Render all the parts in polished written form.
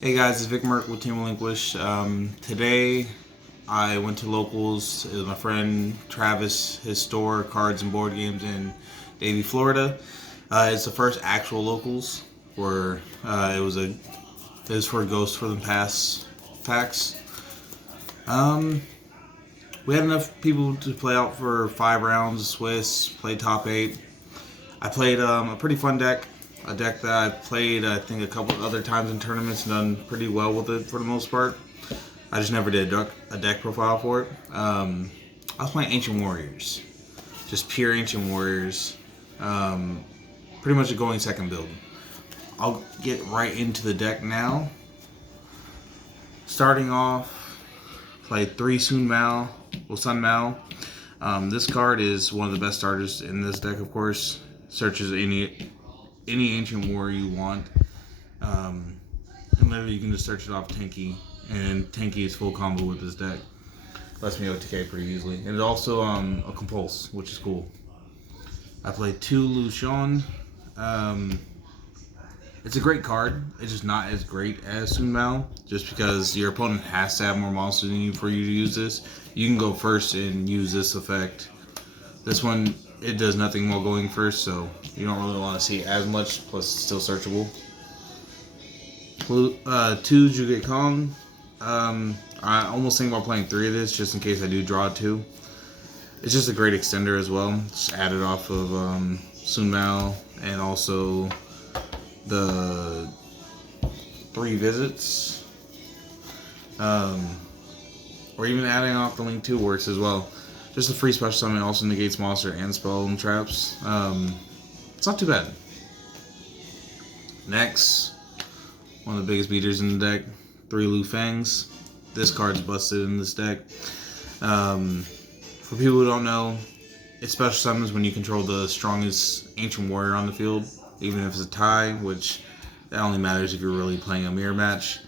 Hey guys, it's Vic Merc with Team Relinquish. Today I went to locals. It was my friend Travis, his store, cards and board games in Davie, Florida. It's the first actual locals where it was for Ghost for the Pass packs. Um, we had enough people to play out for 5 rounds. Swiss played top 8. I played a pretty fun deck. A deck that I played, I think, a couple other times in tournaments and done pretty well with it for the most part. I just never did a deck profile for it. I was playing Ancient Warriors. Just pure Ancient Warriors. Pretty much a going second build. I'll get right into the deck now. Starting off, played 3 Sun Mao. This card is one of the best starters in this deck, of course. Searches any ancient warrior you want. And literally you can just search it off Tenki, and Tenki is full combo with this deck. Lets me OTK pretty easily. And it's also a compulse, which is cool. I played 2 Lucian. It's a great card. It's just not as great as Sun Mao, just because your opponent has to have more monsters than you for you to use this. You can go first and use this effect. This one, it does nothing while going first, so you don't really want to see as much, plus it's still searchable. 2 Juge Kong. I almost think about playing 3 of this, just in case I do draw 2. It's just a great extender as well. Just added off of Sun Mao, and also the 3 visits. Or even adding off the Link 2 works as well. Just a free special summon also negates monster and spell and traps. It's not too bad. Next, one of the biggest beaters in the deck, 3 Lu Fangs. This card's busted in this deck. For people who don't know, it special summons when you control the strongest ancient warrior on the field, even if it's a tie, which that only matters if you're really playing a mirror match.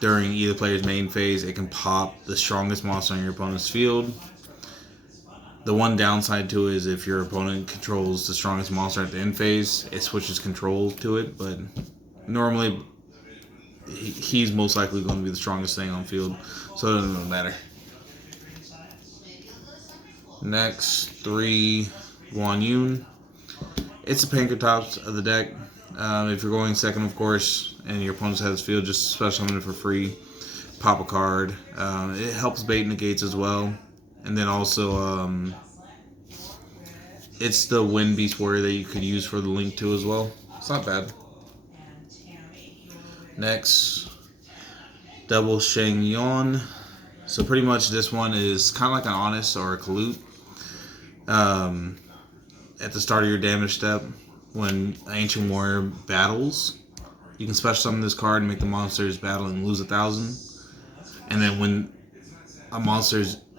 During either player's main phase, it can pop the strongest monster on your opponent's field. The one downside to it is if your opponent controls the strongest monster at the end phase, it switches control to it, but normally he's most likely going to be the strongest thing on field, so it doesn't really matter. Next, 3 Guan Yun. It's the Pankratops of the deck. If you're going second, of course, and your opponent has field, just special summon it for free. Pop a card. It helps bait negates as well. And then also, it's the Wind Beast Warrior that you could use for the Link 2 as well. It's not bad. Next, double Sheng Yon. So pretty much this one is kind of like an Honest or a Kalut. At the start of your damage step, when Ancient Warrior battles, you can special summon this card and make the monsters battle and lose 1,000. And then when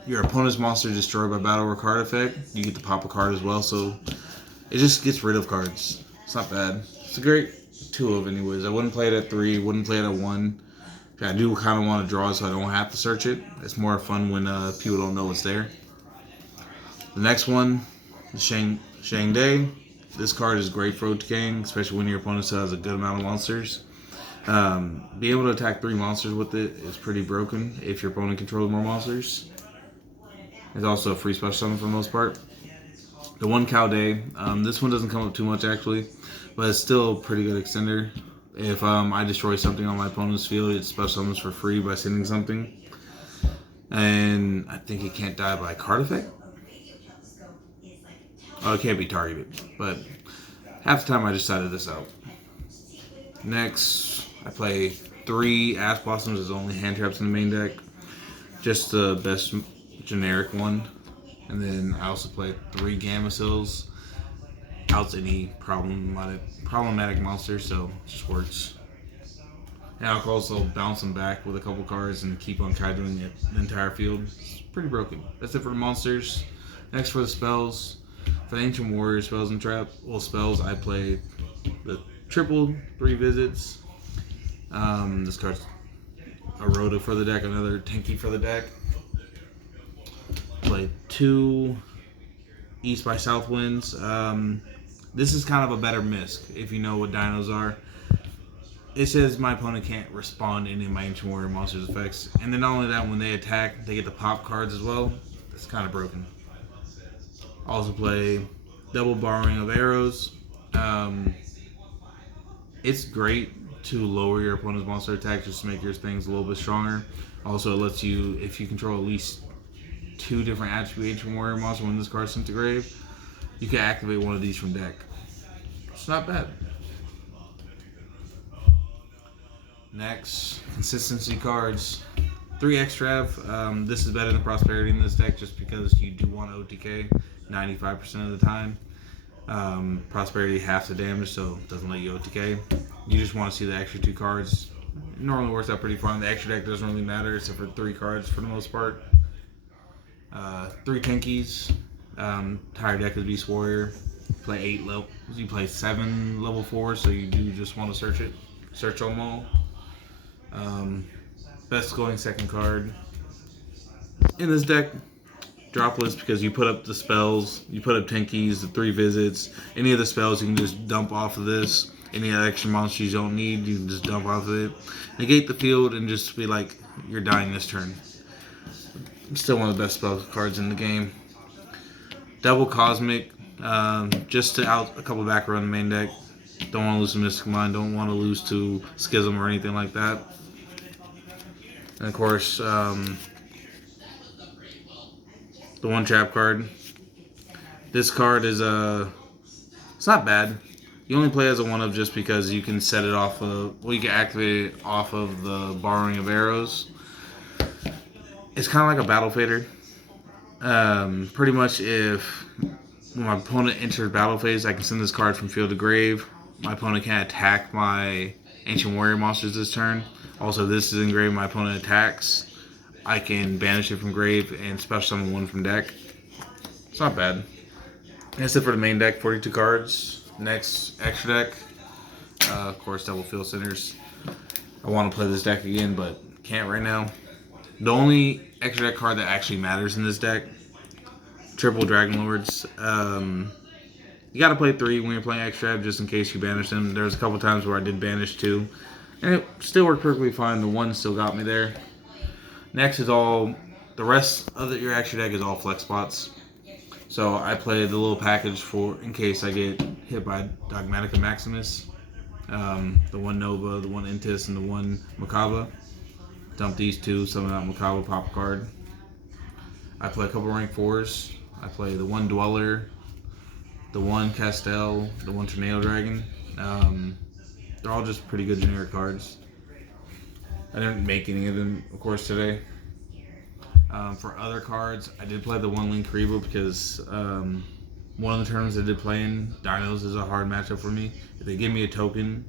your opponent's monster is destroyed by battle or card effect, you get to pop a card as well. So it just gets rid of cards. It's not bad. It's a great 2 of anyways. I wouldn't play it at 3, wouldn't play it at 1. I do kind of want to draw it so I don't have to search it. It's more fun when people don't know it's there. The next one, Shang Day. This card is great for OTKing, especially when your opponent still has a good amount of monsters. Being able to attack 3 monsters with it is pretty broken if your opponent controls more monsters. It's also a free special summon for the most part. The 1 Cow Day. This one doesn't come up too much actually, but it's still a pretty good extender. If I destroy something on my opponent's field, it special summons for free by sending something. And I think it can't die by card effect. Oh, it can't be targeted, but half the time I just decided this out. Next, I play 3 Ash Blossoms as only hand traps in the main deck. Just the best generic one. And then I also play 3 Gamma Seals. Outs any problematic monster, so it just works. And I'll also bounce them back with a couple cards and keep on doing it the entire field. It's pretty broken. That's it for the monsters. Next for the spells. For the Ancient Warrior spells and trap, spells, I play the triple 3 visits. This card's a Rhoda for the deck, another Tenki for the deck. Play 2 East by South Winds. This is kind of a better Misk, if you know what dinos are. it says my opponent can't respond to any of my Ancient Warrior monsters' effects. And then not only that, when they attack, they get the pop cards as well. It's kind of broken. Also play double borrowing of arrows. It's great to lower your opponent's monster attack just to make your things a little bit stronger. Also, it lets you, if you control at least 2 different attribute Ancient Warrior monsters when this card's sent to grave, you can activate one of these from deck. It's not bad. Next, consistency cards. 3 Extrav. This is better than Prosperity in this deck just because you do want OTK 95% of the time. Prosperity half the damage, so it doesn't let you OTK. You just want to see the extra 2 cards. It normally works out pretty fine. The extra deck doesn't really matter except for 3 cards for the most part. 3 Tenkies. Entire deck is Beast Warrior. Play 8 level. You play 7 level 4, so you do just want to search it. Search them all. Best going second card in this deck. Dropless because you put up the spells, you put up Tenkies, the 3 visits, any of the spells you can just dump off of this. Any other extra monsters you don't need, you can just dump off of it. Negate the field and just be like, you're dying this turn. Still one of the best spell cards in the game. Double Cosmic, just to out a couple back around the main deck. Don't want to lose to Mystic Mind, don't want to lose to Schism or anything like that. And of course, the 1 trap card. This card is it's not bad. You only play as a 1-of just because you can set it off of, well, you can activate it off of the borrowing of arrows. It's kind of like a battle fader. Pretty much if when my opponent enters battle phase, I can send this card from field to grave. My opponent can't attack my Ancient Warrior monsters this turn. Also, this is in grave. My opponent attacks. I can banish it from grave and special summon 1 from deck. It's not bad. That's it for the main deck. 42 cards. Next, extra deck. Of course, double field centers. I want to play this deck again, but can't right now. The only extra deck card that actually matters in this deck, triple Dragon Lords. You got to play 3 when you're playing extra, just in case you banish them. There's a couple times where I did banish 2, and it still worked perfectly fine. The 1 still got me there. Next is all, the rest of your extra deck is all flex spots. So I play the little package for, in case I get hit by Dogmatica Maximus. The 1 Nova, the 1 Intis, and the 1 Mercado. Dump these 2, summon out Mercado, pop card. I play a couple rank 4s. I play the 1 Dweller, the 1 Castel, the 1 Tornado Dragon. They're all just pretty good generic cards. I didn't make any of them, of course, today. For other cards, I did play the 1 Link Kariba because one of the tournaments I did play in, Dinos is a hard matchup for me. If they give me a token,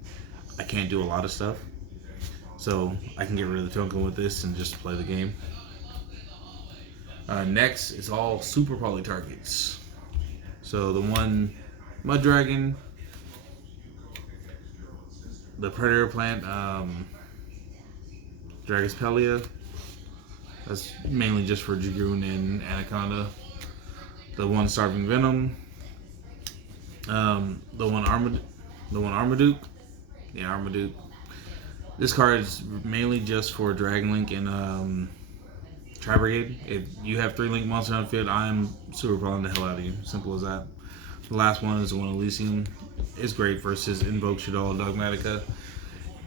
I can't do a lot of stuff. So I can get rid of the token with this and just play the game. Next is all super poly targets. So the 1 Mud Dragon, the Predator Plant, Dragospellia. That's mainly just for Dragoon and Anaconda. The 1 Starving Venom. The 1 Armaduke. Yeah, Armaduke. This card is mainly just for Dragon Link and Tri Brigade. If you have 3 Link monsters on the field, I'm super pulling the hell out of you. Simple as that. The last one is the 1 Elysium. It's great versus Invoke Shaddoll Dogmatica.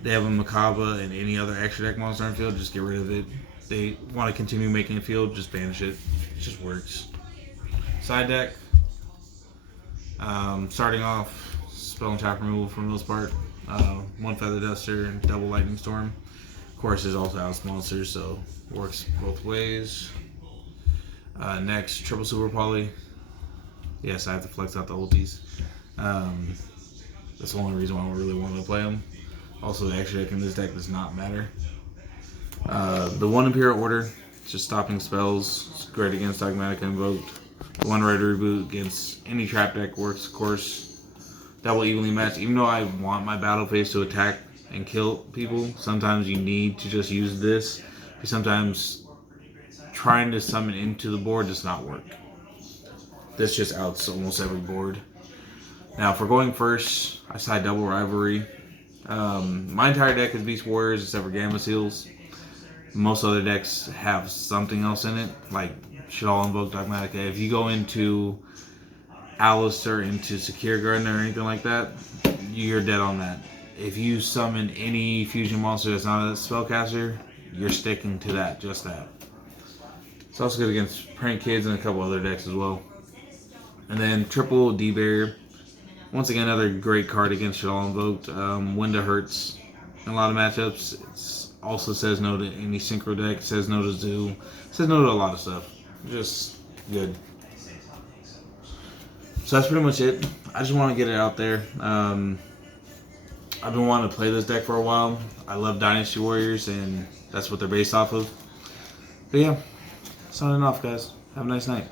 They have a Macabre and any other extra deck monster on the field, just get rid of it. They want to continue making a field, just banish it. It just works. Side deck. Starting off, spell and tap removal for the most part. 1 Feather Duster and double Lightning Storm. Of course, there's also house monsters, so works both ways. Next, triple super poly. Yes, I have to flex out the ultis. That's the only reason why I really wanted to play them. Also, the extra deck in this deck does not matter. The 1 Imperial Order, just stopping spells. It's great against Dogmatica Invoked. The 1 Red Reboot against any trap deck works, of course. That will evenly match. Even though I want my battle phase to attack and kill people, sometimes you need to just use this. Because sometimes trying to summon into the board does not work. This just outs almost every board. Now, for going first, I side double Rivalry. My entire deck is Beast Warriors except for Gamma Seals. Most other decks have something else in it, like Shaddoll Invoke, Dogmatica. If you go into Alistair, into Secure Gardener, or anything like that, you're dead on that. If you summon any fusion monster that's not a spellcaster, you're sticking to that, just that. It's also good against Prank Kids and a couple other decks as well. And then triple D-Barrier. Once again, another great card against Shaddoll Invoked. Winda hurts in a lot of matchups. It also says no to any synchro deck. It says no to Zoo. It says no to a lot of stuff. Just good. So that's pretty much it. I just want to get it out there. I've been wanting to play this deck for a while. I love Dynasty Warriors, and that's what they're based off of. But yeah, signing off, guys. Have a nice night.